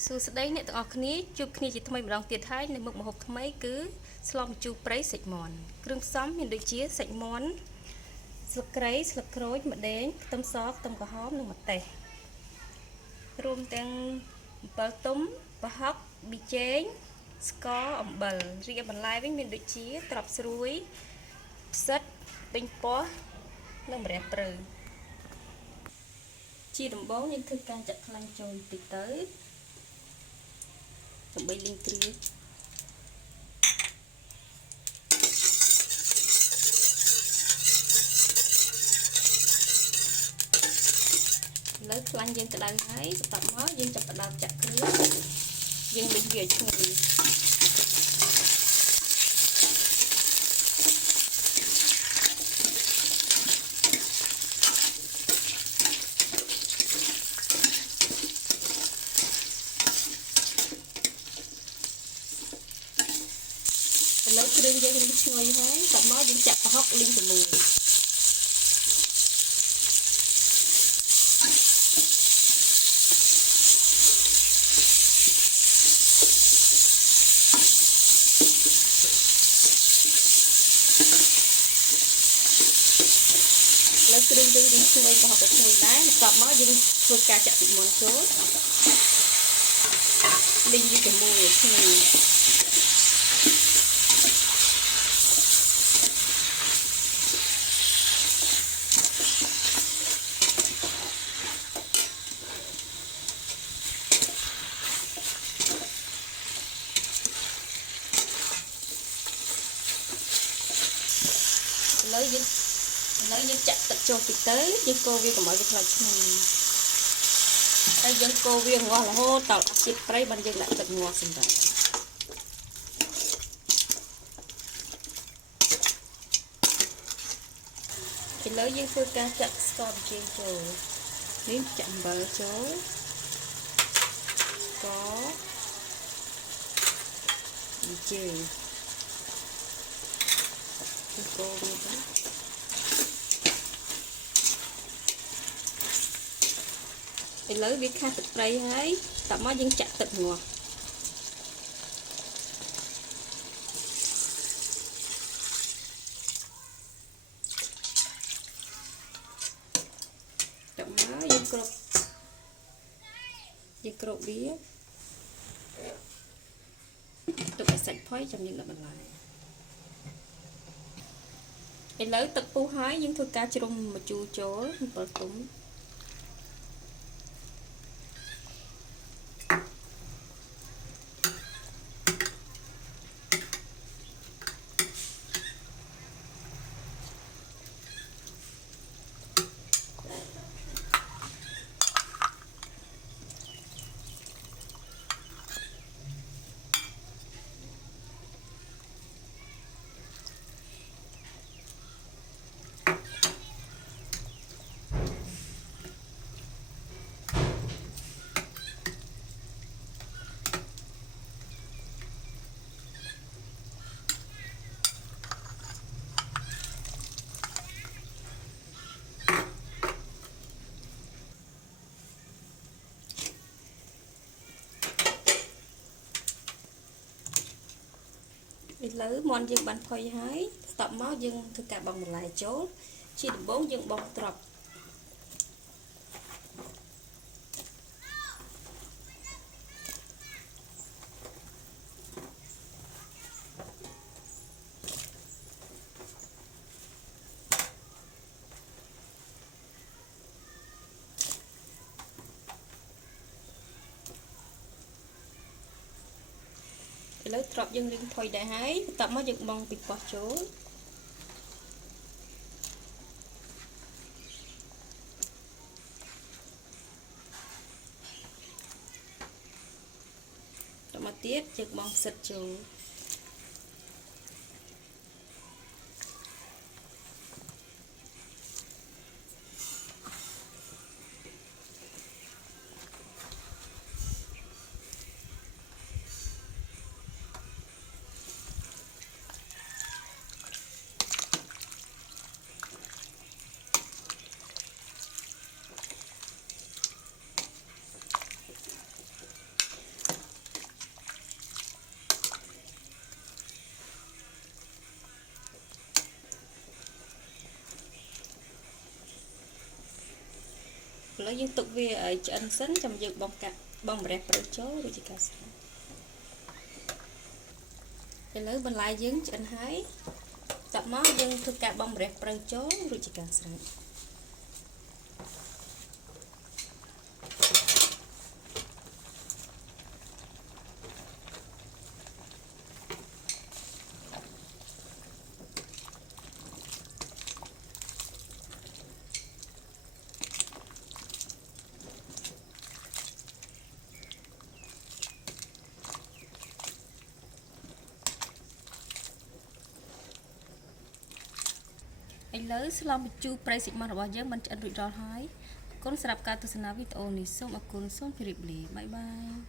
សួស្តីអ្នកទាំងអស់គ្នាជួបគ្នាជាថ្មីម្ដងទៀតហើយនៅមុខម្ហូបថ្មីគឺស្លម្ជូរព្រៃសាច់មាន់គ្រឿងផ្សំមានដូចជាសាច់មាន់ស្លឹកគ្រៃស្លឹកក្រូចម្ទេសខ្ទឹមសខ្ទឹមក្រហមនិងម្ទេសរួមទាំងអំបិលទុំប្រហុកប៊ីចេងស្ករអំបិលរីឯបន្លែវិញមានដូចជាត្រប់ស្រួយផ្សិតពេញពោះនិងម្រះព្រៅជាដំបូងយើងធ្វើការចាក់ខ្លាញ់ចូលតិចទៅដើម្បីលីងគ្រឿងឥឡូវខ្លាញ់យើងក្តៅហើយបន្ទាប់មកយើងចាប់ផ្ដើមចាក់គ្រឿងយើងលីងវាឲ្យឈ្ងុយឥឡូវគ្រឿងយើងលីងឈ្ងុយហើយបន្ទាប់មកយើងចាក់ប្រហុកលីងជាមួយលើគ្រឿងយើងលីងឈ្ងុយប្រហុកក៏ឈ្ងុយដែរបន្ទាប់មកយើងធ្វើការចាក់ទឹកមាន់ចូលលីងវាជាមួយឈ្ងុយឥឡូវយើងចាក់ទឹកចូលតិចទៅយើងកូរវាកុំឲ្យវាខ្លោចឈ្ងុយហើយយើងកូរវាងាស់រហូតដល់អស់ជាតិប្រៃបានយើងដាក់ទឹកងាស់សម្រាប់ឥឡូវយើងធ្វើការចាក់ស្ករប៊ីចេងចូលនេះចាក់អំបិលចូលស្ករប៊ីចេងកូរវាទៅឥឡូវវាខាស់ទឹកប្រៃហើយតោះមកយើងចាក់ទឹកងាស់ចាំមកយើងគ្របវាទុកឲ្យសាច់ផុយចាំយើងដាក់បន្លែឥឡូវទឹកពុះហើយយើងធ្វើការជ្រុំម្ជូរចូលអំបិលទុំឥឡូវមាន់យើងបានផុយហើយបន្ទាប់មកយើងធ្វើការបង់បន្លែចូលជាដំបូងយើងបង់ត្រប់ឥឡូវត្រប់យើងលីងផុយដែរហើយបន្ទាប់មកយើងបង់ពីពោះចូលតមកទៀតយើងបង់ផ្សិតចូល ឥឡូវយើងទុកវាឲ្យឆ្អិនសិនចាំយើងបំម្រះប្រូចចូលរួចជាការស្រេចឥឡូវបន្លែយើងឆ្អិនហើយចាប់មកយើងធ្វើការបំម្រះប្រូចចូលរួចជាការស្រេចឥឡូវស្លម្ជូរព្រៃសាច់មាន់របស់យើងបានឆ្អិនរួចរាល់ហើយអរគុណសម្រាប់ការទស្សនាវីដេអូនេះសូមអរគុណសូមជម្រាបលាបាយបាយ